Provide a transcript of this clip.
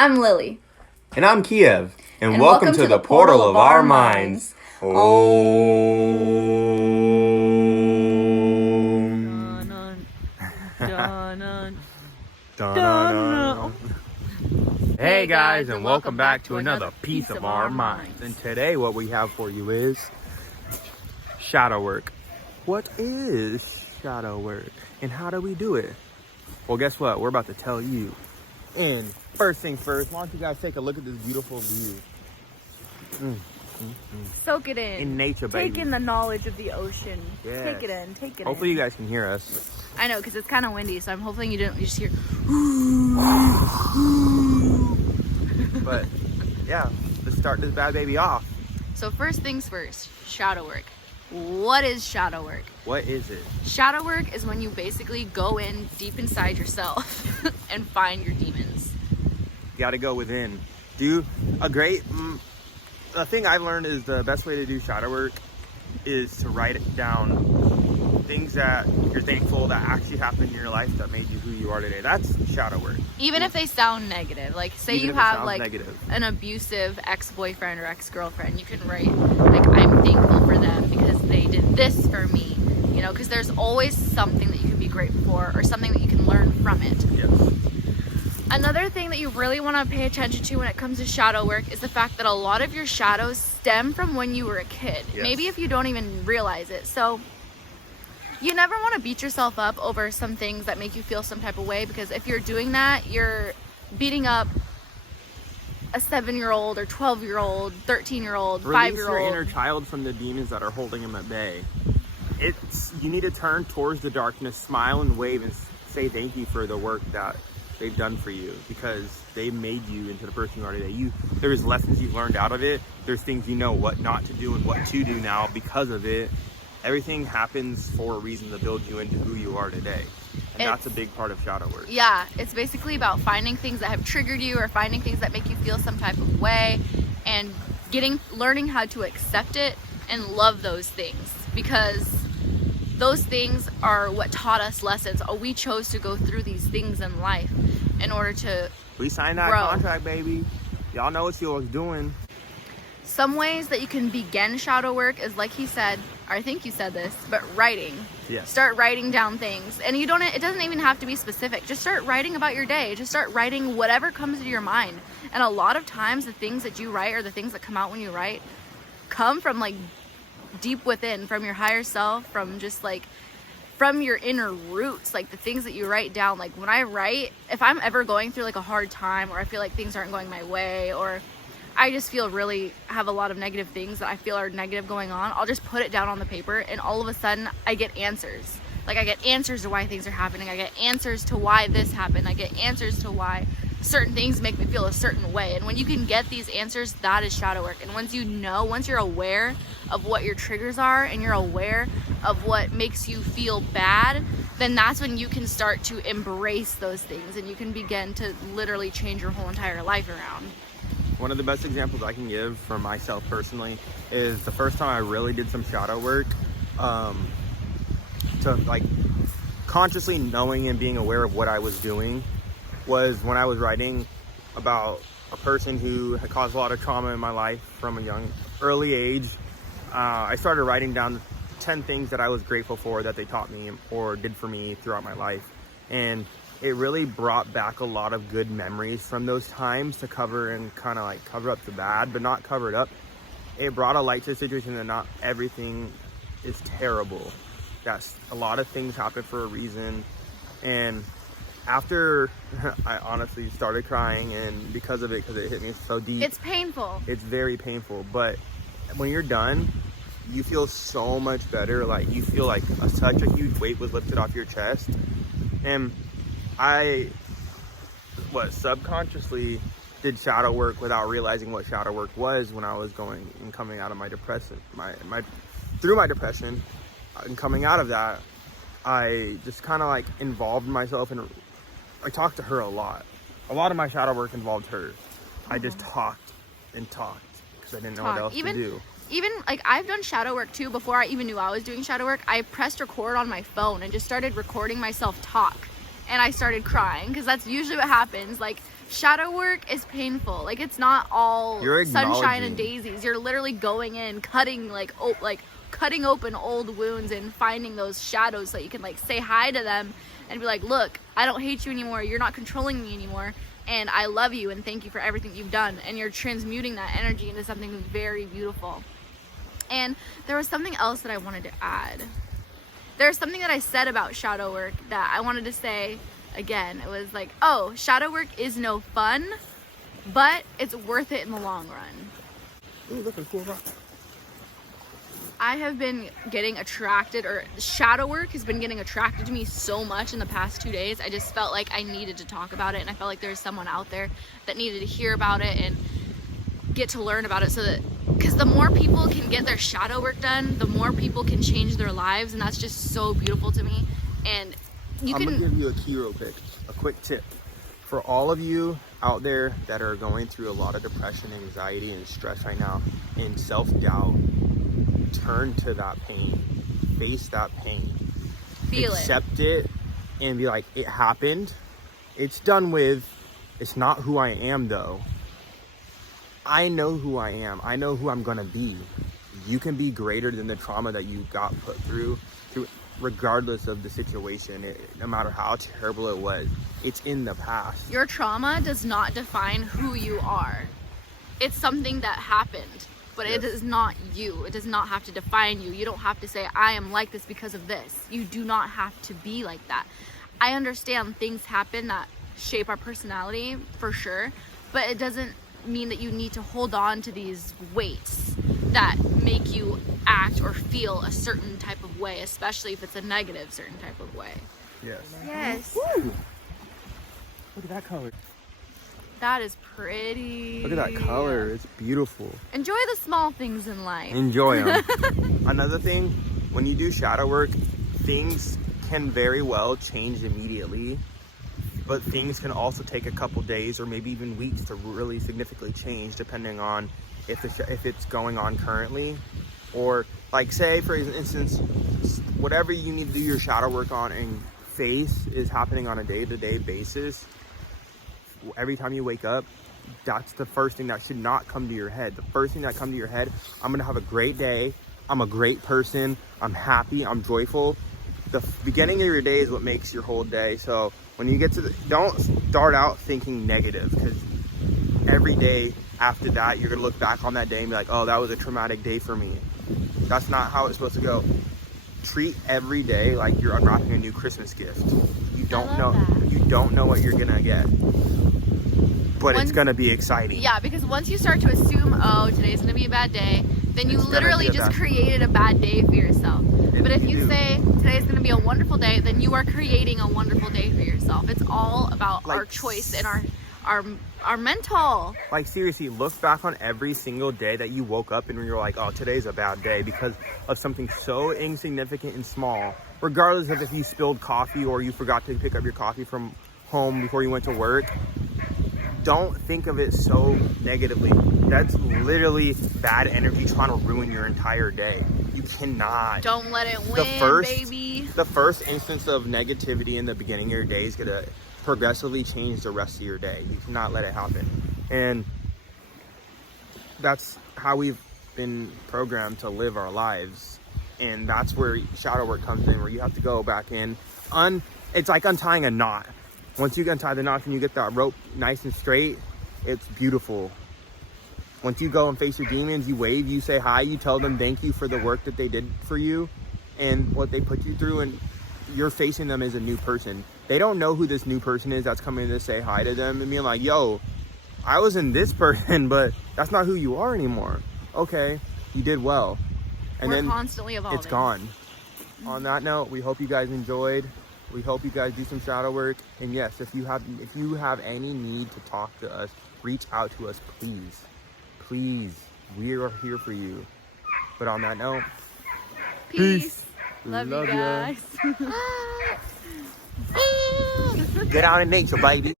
I'm Lily. And I'm Kiev. And welcome to the portal of our minds. Hey guys, and welcome back to another piece of our minds. And today what we have for you is shadow work. What is shadow work? And how do we do it? Well, guess what? We're about to tell you. And first things first, why don't you guys take a look at this beautiful view? Soak it in nature, baby. Take in the knowledge of the ocean. Yes. Take it in. Hopefully you guys can hear us. I know, because it's kind of windy, so I'm hoping you just hear. But yeah, let's start this bad baby off. So first things first, shadow work. What is shadow work? What is it? Shadow work is when you basically go in deep inside yourself and find your demons. You gotta go within. The thing I've learned is the best way to do shadow work is to write it down. Things that you're thankful that actually happened in your life that made you who you are today. That's shadow work. Even if they sound negative, like say Even you if it have sounds like negative. an abusive ex-boyfriend or ex-girlfriend, you can write like, I'm thankful for them because they did this for me, you know, because there's always something that you can be grateful for or something that you can learn from it. Yes. Another thing that you really want to pay attention to when it comes to shadow work is the fact that a lot of your shadows stem from when you were a kid. Yes. Maybe if you don't even realize it. So you never want to beat yourself up over some things that make you feel some type of way, because if you're doing that, you're beating up a 7-year-old or 12-year-old, 13-year-old, 5-year-old. Release your inner child from the demons that are holding him at bay. You need to turn towards the darkness, smile and wave and say thank you for the work that they've done for you, because they made you into the person you are today. There's lessons you've learned out of it. There's things you know what not to do and what to do now because of it. Everything happens for a reason to build you into who you are today. And that's a big part of shadow work. Yeah, it's basically about finding things that have triggered you or finding things that make you feel some type of way and learning how to accept it and love those things, because those things are what taught us lessons. We chose to go through these things in life in order to We signed that grow. contract, baby. Y'all know what you was doing. Some ways that you can begin shadow work is, like he said, or I think you said this, but writing. Yes. Start writing down things. And it doesn't even have to be specific. Just start writing about your day. Just start writing whatever comes to your mind. And a lot of times the things that you write or the things that come out when you write come from like deep within, from your higher self, from just like from your inner roots, like the things that you write down. Like when I write, if I'm ever going through like a hard time, or I feel like things aren't going my way, or I just have a lot of negative things that I feel are negative going on, I'll just put it down on the paper, and all of a sudden I get answers. Like I get answers to why things are happening. I get answers to why this happened. I get answers to why certain things make me feel a certain way. And when you can get these answers, that is shadow work. And once you're aware of what your triggers are and you're aware of what makes you feel bad, then that's when you can start to embrace those things and you can begin to literally change your whole entire life around. One of the best examples I can give for myself personally is the first time I really did some shadow work, to like consciously knowing and being aware of what I was doing, was when I was writing about a person who had caused a lot of trauma in my life from a early age. I started writing down 10 things that I was grateful for that they taught me or did for me throughout my life. And it really brought back a lot of good memories from those times to cover up the bad, but not cover it up. It brought a light to the situation that not everything is terrible. Yes, a lot of things happen for a reason. And after I honestly started crying, and because of it, because it hit me so deep. It's painful. It's very painful, but when you're done, you feel so much better. Like you feel like such a huge weight was lifted off your chest. And I subconsciously did shadow work without realizing what shadow work was when I was going and coming out of my depression. Through my depression and coming out of that, I just kind of like involved myself, and I talked to her a lot. A lot of my shadow work involved her. I just talked and talked because I didn't know what else to do. Even like I've done shadow work too. Before I even knew I was doing shadow work, I pressed record on my phone and just started recording myself talk. And I started crying, because that's usually what happens. Like shadow work is painful. Like, it's not all You're sunshine and acknowledging. daisies. You're literally going in, cutting cutting open old wounds and finding those shadows so that you can like say hi to them and be like, look, I don't hate you anymore. You're not controlling me anymore. And I love you and thank you for everything you've done. And you're transmuting that energy into something very beautiful. And there was something else that I wanted to add. There's something that I said about shadow work that I wanted to say again. It was like, oh, shadow work is no fun, but it's worth it in the long run. Ooh, look, a cool rock. I have been getting attracted, or shadow work has been getting attracted to me so much in the past 2 days. I just felt like I needed to talk about it, and I felt like there's someone out there that needed to hear about it and get to learn about it, so that, because the more people can get their shadow work done, the more people can change their lives, and that's just so beautiful to me. And I'm gonna give you a key real quick, a quick tip. For all of you out there that are going through a lot of depression, anxiety, and stress right now, and self-doubt, turn to that pain, face that pain, feel accept it, and be like, it happened, it's done with. It's not who I am though. I know who I am. I know who I'm gonna be. You can be greater than the trauma that you got put through regardless of the situation, no matter how terrible it was. It's in the past. Your trauma does not define who you are. It's something that happened, but Yes. it is not you. It does not have to define you. You don't have to say, I am like this because of this. You do not have to be like that. I understand things happen that shape our personality for sure, but it doesn't mean that you need to hold on to these weights that make you act or feel a certain type of way, especially if it's a negative certain type of way. Yes. Yes. Woo! Look at that color. That is pretty. Look at that color. It's beautiful. Enjoy the small things in life. Enjoy them. Another thing, when you do shadow work, things can very well change immediately, but things can also take a couple days or maybe even weeks to really significantly change, depending on if it's going on currently, or like, say for instance, whatever you need to do your shadow work on and face is happening on a day-to-day basis. Every time you wake up, that's the first thing that should not come to your head. The first thing that comes to your head, I'm gonna have a great day, I'm a great person, I'm happy, I'm joyful. The beginning of your day is what makes your whole day. So when you get to don't start out thinking negative, because every day after that, you're gonna look back on that day and be like, oh, that was a traumatic day for me. That's not how it's supposed to go. Treat every day like you're unwrapping a new Christmas gift. You don't know what you're gonna get, but it's gonna be exciting. Yeah, because once you start to assume, oh, today's gonna be a bad day, then you It's gonna literally be a just bad- created a bad day for yourself. But if you do. say today's gonna be a wonderful day, then you are creating a wonderful day for yourself. It's all about our choice and our mental. Like, seriously, look back on every single day that you woke up and you're like, oh, today's a bad day because of something so insignificant and small, regardless of if you spilled coffee or you forgot to pick up your coffee from home before you went to work. Don't think of it so negatively. That's literally bad energy trying to ruin your entire day. You cannot. Don't let it win, baby. The first instance of negativity in the beginning of your day is gonna progressively change the rest of your day. You cannot let it happen. And that's how we've been programmed to live our lives. And that's where shadow work comes in, where you have to go back in. It's like untying a knot. Once you untie the knot and you get that rope nice and straight, it's beautiful. Once you go and face your demons, you wave, you say hi, you tell them thank you for the work that they did for you and what they put you through, and you're facing them as a new person. They don't know who this new person is that's coming to say hi to them and being like, yo, I was in this person, but that's not who you are anymore. Okay, you did well. And We're then constantly evolving. it's gone. On that note, we hope you guys enjoyed. We hope you guys do some shadow work. And yes, if you have any need to talk to us, reach out to us, please. Please. We are here for you. But on that note, Peace. Love Love you ya. guys. get out in nature, baby.